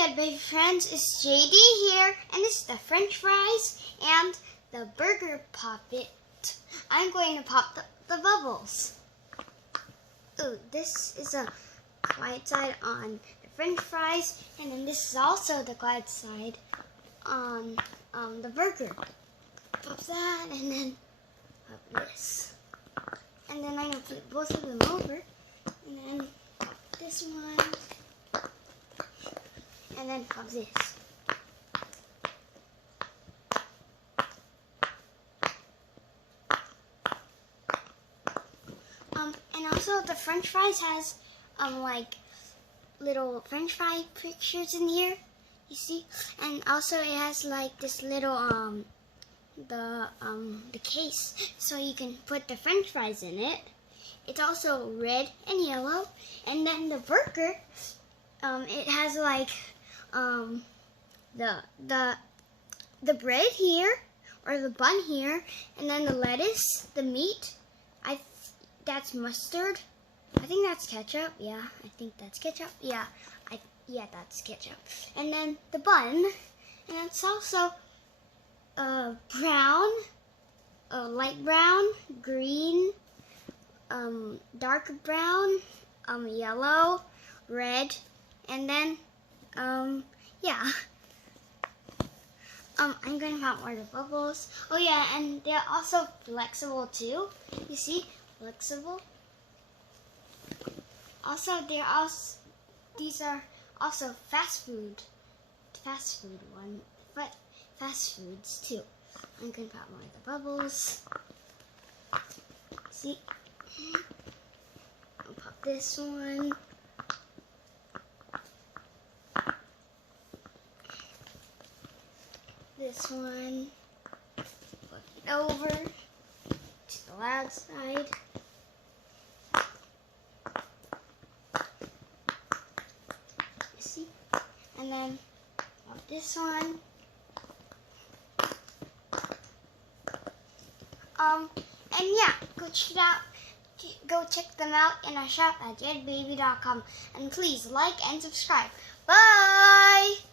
Jet Baby Friends, it's JD here, and it's the French fries and the burger popit. I'm going to pop the bubbles. Ooh, this is a quiet side on the French fries, and then this is also the quiet side on the burger. Pop that, and then pop this. And then I'm going to flip both of them over, and then pop this one. And then pop this. And also the French fries has like little French fry pictures in here, you see, and also it has like this little the case so you can put the French fries in it. It's also red and yellow, and then the burger it has like the bread here, or the bun here, and then the lettuce, the meat. That's mustard. I think that's ketchup. Yeah, I think that's ketchup. Yeah, that's ketchup. And then the bun, and it's also brown, light brown, green, dark brown, yellow, red, and then yeah. I'm going to pop more of the bubbles. Oh yeah, and they're also flexible too. You see, flexible. Also, these are also fast foods too. I'm going to pop more of the bubbles. See, I'll pop this one. This one, flip it over to the loud side. You see? And then this one. And yeah, go check it out. Go check them out in our shop at jedbaby.com. And please like and subscribe. Bye!